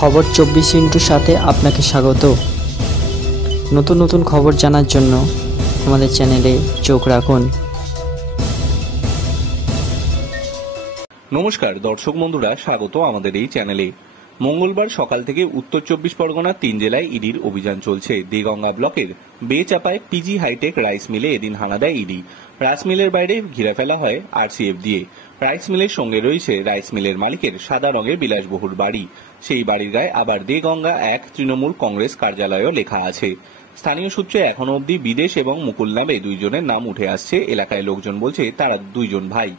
খবর 24 সাথে আপনাকে স্বাগত। নতুন নতুন খবর জানার জন্য আমাদের চ্যানেলে চোখ রাখুন। নমস্কার দর্শক বন্ধুরা, স্বাগত আমাদের এই চ্যানেলে। মঙ্গলবার সকাল থেকে উত্তর 24 পরগনার 3 জেলায় ইডির অভিযান চলছে। দেগঙ্গা ব্লকের বেচাপায় পিজি হাইটেক রাইস মিলে এদিন হানা দেয় ইডি। রাইস মিলের বাইরে ঘিরে ফেলা হয় আরসিএফ দিয়ে। রাইস মিলের সঙ্গে রয়েছে রাইস মিলের মালিকের সাদা রঙের বিলাসবহুল বাড়ি। সেই বাড়ির গায়ে আবার দেগঙ্গা 1 তৃণমূল কংগ্রেস কার্যালয়ও লেখা আছে। স্থানীয় সূত্রে এখনো অবধি বিদেশ এবং মুকুল নামে দুইজনের নাম উঠে আসছে। এলাকায় লোকজন বলছে তারা দুইজন ভাই।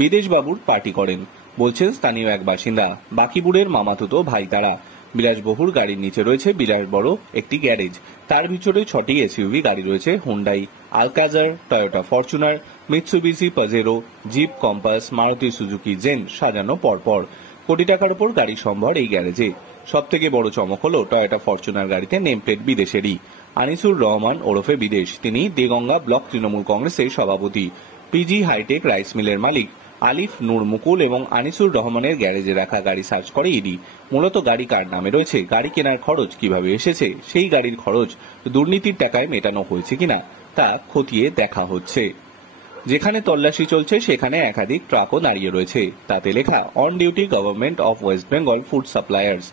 বিদেশ বাবুর পার্টি করেন বলছেন স্থানীয় এক বাসিন্দা। বাকিবুড়ের মামাতুতো ভাই তারা। বিলাসবহুল গাড়ির নিচে রয়েছে বিলাস বড় একটি গ্যারেজ। তার ভিতরে 6টি এসইউভি গাড়ি রয়েছে, Hyundai Alcazar, Toyota Fortuner, Mitsubishi Pajero, Jeep Compass, Maruti Suzuki Zen সাজানো পরপর। কোটি টাকার উপর গাড়ি সম্ভর এই গ্যারেজে। সব থেকে বড় চমক হলো টয়োটা ফরচুনার গাড়িতে নেম প্লেট বিদেশেরই। আনিসুর রহমান ওরফে বিদেশ, তিনি দেগঙ্গা ব্লক তৃণমূল কংগ্রেসের সভাপতি। পিজি হাইটেক রাইস মিলের মালিক আলিফ নূর মুকুল এবং আনিসুর রহমানের গ্যারেজে রাখা গাড়ি সার্চ করে ইডি। মূলত গাড়ি কার নামে রয়েছে, গাড়ি কেনার খরচ কিভাবে এসেছে, সেই গাড়ির খরচ দুর্নীতির টাকায় মেটানো হয়েছে কিনা তা খতিয়ে দেখা হচ্ছে। যেখানে তল্লাশি চলছে সেখানে একাধিক ট্রাকও দাঁড়িয়ে রয়েছে। তাতে লেখা on duty government of West Bengal food suppliers,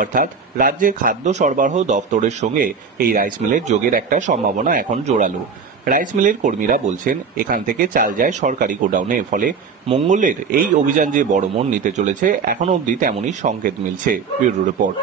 অর্থাৎ রাজ্যের খাদ্য সরবরাহ দপ্তরের সঙ্গে এই রাইস মিলের যোগের একটা সম্ভাবনা এখন জোরালো। রাইস মিলের কর্মীরা বলছেন এখান থেকে চাল যায় সরকারি গোডাউনে। ফলে মঙ্গলের এই অভিযান যে বড় মোড় নিতে চলেছে এখনো অবধি তেমনই সংকেত মিলছে। Bureau report.